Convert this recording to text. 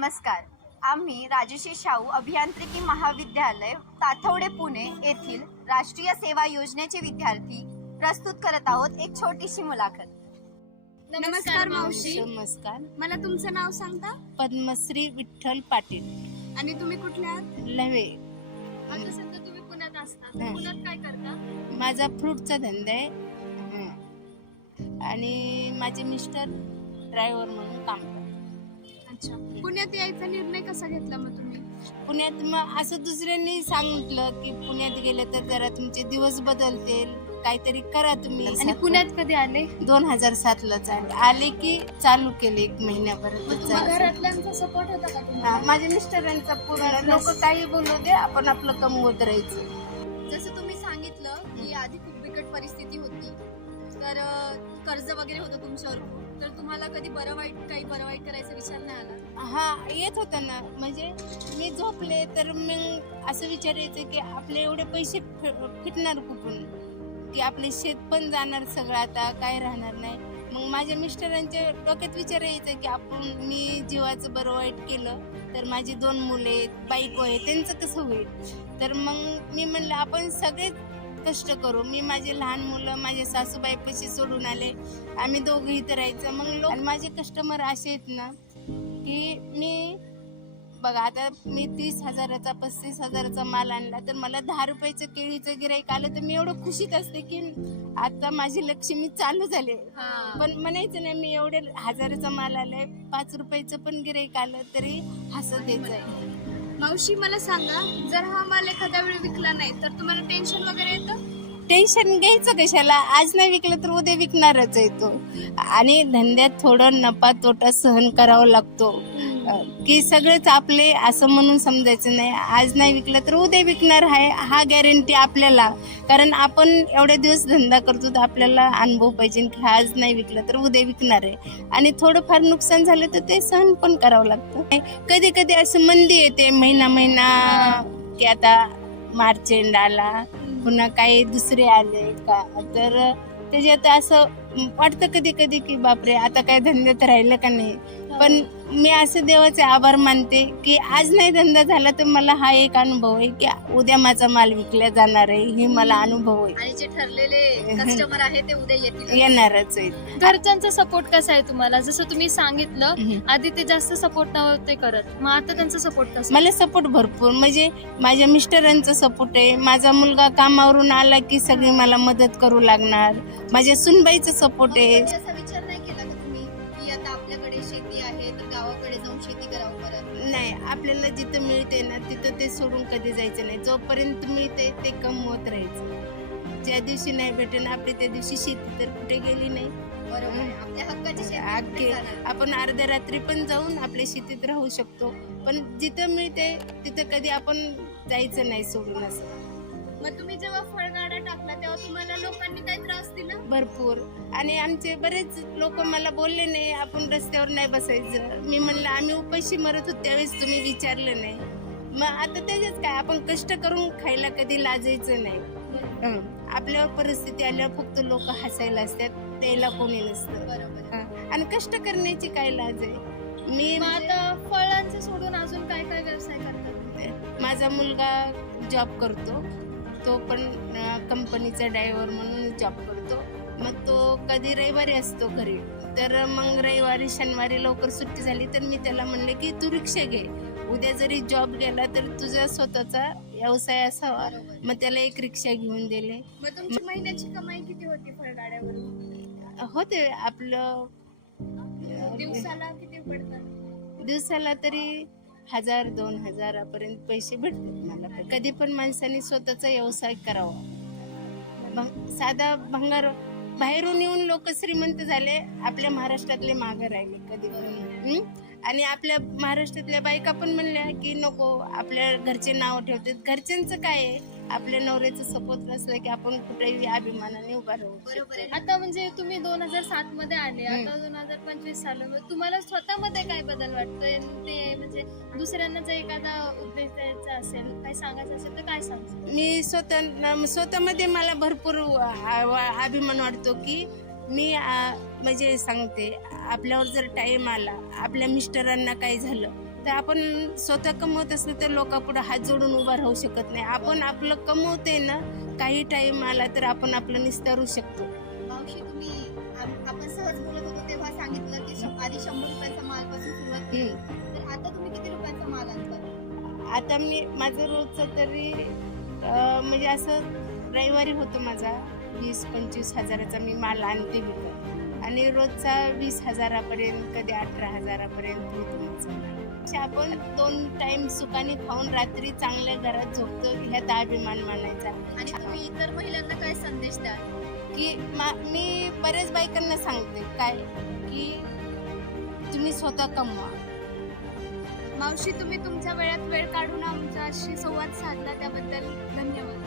नमस्कार. आम्ही राजश्री शाहू अभियांत्रिकी महाविद्यालय ताथवडे पुणे येथील राष्ट्रीय सेवा योजनेचे विद्यार्थी प्रस्तुत करत आहोत एक छोटीशी मुलाखत. नमस्कार मावशी. नमस्कार. मला तुमचं नाव सांगता? पद्मश्री विठ्ठल पाटील, आणि तुम्ही कुठल्या आहात? लवे. आता सध्या तुम्ही पुण्यात असता. हं. पुण्यात काय करता? माझा फ्रूटचा धंदा आहे. आणि माझे मिस्टर ड्रायव्हर म्हणून काम करतात. अच्छा. पुण्यात यायचा निर्णय कसा घेतला मग तुम्ही? पुण्यात मग असं दुसऱ्यांनी सांगितलं की पुण्यात गेले तर जरा तुमचे दिवस बदलतील, काहीतरी करा तुम्ही. आणि पुण्यात कधी आले? 2007 आले की चालू केले 1 महिन्याभर. घरातल्यांचा सपोर्ट होता का तुम्हाला? माझ्या मिस्टरांचा पूर्ण लोक काही बोलू दे, आपण आपलं कमवत राहायचं. जसं तुम्ही सांगितलं की आधी खूप बिकट परिस्थिती होती, तर कर्ज वगैरे होतं तुमच्यावर, तर तुम्हाला कधी बरं वाईट करायचा विचार नाही आला? हा, येत होता ना. म्हणजे मी झोपले तर मग असं विचारायचं की आपले एवढे पैसे फिटणार कुठून, की आपले शेत पण जाणार सगळं, आता काय राहणार नाही. मग माझ्या मिस्टरांच्या डोक्यात विचार यायचं की आपण मी जीवाचं बरं वाईट केलं तर माझी 2 मुले आहेत, बायको आहे, त्यांचं कसं होईल. तर मग मी म्हणलं आपण सगळेच कष्ट करू. मी माझे लहान मुलं माझे सासूबाई पैसे सोडून आले, आम्ही दोघं इथं राहायचं. मग आणि माझे कस्टमर असे आहेत ना की मी बघा, आता मी 30,000चा 35,000चा माल आणला तर मला 10 रुपयाचं केळीचं गिराईक आलं तर मी एवढं खुशीत असते की आता माझी लक्ष्मी चालू झाले. पण म्हणायचं नाही मी एवढे 1000चा माल आलाय, 5 रुपयाचं पण गिराईक आलं तरी हसत द्यायचं. मावशी मला सांगा, जर हा माल एखाद्या वेळी विकला नाही तर तुम्हाला टेन्शन वगैरे येतं? टेन्शन घ्यायचं कशाला, आज नाही विकलं तर उद्या विकणारच आहे तो. आणि धंद्यात थोडं नफा तोटा सहन करावा लागतो, की सगळेच आपले असं म्हणून समजायचं नाही. आज नाही विकलं तर उद्या विकणार आहे, हा गॅरंटी आपल्याला. कारण आपण एवढे दिवस धंदा करतो तर आपल्याला अनुभव पाहिजे की आज नाही विकलं तर उद्या विकणार आहे. आणि थोडंफार नुकसान झालं तर ते सहन पण करावं लागतं. कधी कधी असं मंदी येते, महिना की आता मार्च एंड आला, पुन्हा काही दुसरे आले का, तर त्याच्यात असं वाटतं कधी कधी की बापरे आता काय धंद्यात राहिलं का नाही. पण मी असं देवाचे आभार मानते की आज नाही धंदा झाला तर मला हा एक अनुभव आहे की उद्या माझा माल विकला जाणार आहे, हे मला अनुभव आहे. आणि जे ठरलेले कस्टमर आहे ते उद्या येणारच आहे. घरच्यांचा सपोर्ट कसा आहे तुम्हाला? जसं तुम्ही सांगितलं आधी ते जास्त सपोर्ट नव्हते करत, मग आता त्यांचा सपोर्ट कसा? मला सपोर्ट भरपूर, म्हणजे माझ्या मिस्टरांचा सपोर्ट आहे. माझा मुलगा कामावरून आला की सगळी मला मदत करू लागणार. माझ्या सुनबाईचा सपोर्ट आहे. असा विचार नाही केला का तुम्ही की आता आपल्याकडे शेती आहे तर गावाकडे जाऊन शेती करावं परत? नाही, आपल्याला जिथं मिळते ना तिथं ते सोडून कधी जायचं नाही. जोपर्यंत मिळते ते कमवत राहायचं. ज्या दिवशी नाही भेटेन आपली त्या दिवशी शेती तर कुठे गेली नाही. बरोबर आहे. आपल्या हक्काची शेती अख्खे कुठे जाणार? आपण अर्ध्या रात्री पण जाऊन आपल्या शेतीत राहू शकतो, पण जिथं मिळते तिथं कधी आपण जायचं नाही सोडून. असं मग तुम्ही जेव्हा फळगाडा टाकला तेव्हा तुम्हाला लोकांनी काही त्रास दिला? भरपूर. आणि आमचे बरेच लोक मला बोलले नाही आपण रस्त्यावर नाही बसायचं. मी म्हणलं आम्ही उपाशी मरत होतो त्यावेळेस तुम्ही विचारलं नाही. मग आता त्याच्याच काय, आपण कष्ट करून खायला कधी लाजायचं नाही. आपल्यावर परिस्थिती आल्यावर फक्त लोक हसायला असतात, द्यायला कोणी नसतं. बरोबर. आणि कष्ट करण्याची काय लाज आहे. मी मग आता फळांचं सोडून अजून काय काय व्यवसाय करतात? माझा मुलगा जॉब करतो, तो पण कंपनीचा ड्रायव्हर म्हणून जॉब करतो. मग तो कधी रविवारी असतो घरी, तर मग रविवारी शनिवारी लवकर सुट्टी झाली तर मी त्याला म्हणले की तू रिक्षा घे, उद्या जरी जॉब गेला तर तुझा स्वतःचा व्यवसाय असावा. मग त्याला एक रिक्षा घेऊन दिले. मग तुमची महिन्याची कमाई किती होती फळगाड्यावर? होते आपलं दिवसाला किती पडतात? दिवसाला तरी 1000-2000 पर्यंत पैसे भेटतात मला. कधी पण माणसाने स्वतःचा व्यवसाय करावा. साधा भंगार बाहेरून येऊन लोक श्रीमंत झाले, आपल्या महाराष्ट्रातले मागे राहिले कधी पण. आणि आपल्या महाराष्ट्रातल्या बायका पण म्हणल्या की नको, आपल्या घरचे नाव ठेवतात. घरच्यांचं काय आहे, आपल्या नवऱ्याचं सपोर्ट असलं की आपण कुठेही अभिमानाने उभा राहू. बरोबर आहे. आता म्हणजे तुम्ही 2007 मध्ये आले, आता 2025 चालू, तुम्हाला स्वतःमध्ये काय बदल वाटतोय? ते म्हणजे दुसऱ्यांना जर एखादा उपदेश द्यायचा असेल, काय सांगायचं असेल तर काय सांगतो? मी स्वतःमध्ये मला भरपूर अभिमान वाटतो की मी म्हणजे सांगते, आपल्यावर जर टाइम आला, आपल्या मिस्टरांना काय झालं तर आपण स्वतः कमवत असलं तर लोकांपुढे हात जोडून उभा राहू शकत नाही. आपण आपलं कमवते ना, काही टाइम आला तर आपण आपलं निस्तारू शकतो. मावशी तुम्ही आपण सहज बोलत होतो तेव्हा सांगितलं की आधी 100 रुपयाचा मालपासून सुरुवात केली, तर आता तुम्ही किती रुपयाचा माल आणता? आता माझं रोजचं तरी म्हणजे असं रविवारी होतो माझा 20-25 हजाराचा मी माल आणते विकत, आणि रोजचा 20 हजारापर्यंत, कधी 18 हजारापर्यंत होतो माझा. आपण 2 टाइम सुखाने खाऊन रात्री चांगल्या घरात झोपतो, ह्यात अभिमान मानायचा. आणि तुम्ही इतर महिलांना काय संदेश द्याल? की मी बऱ्याच बायकांना सांगते काय, की तुम्ही स्वतः कमवा. मावशी, तुम्ही तुमच्या वेळात वेळ काढून आमच्याशी संवाद साधला त्याबद्दल धन्यवाद.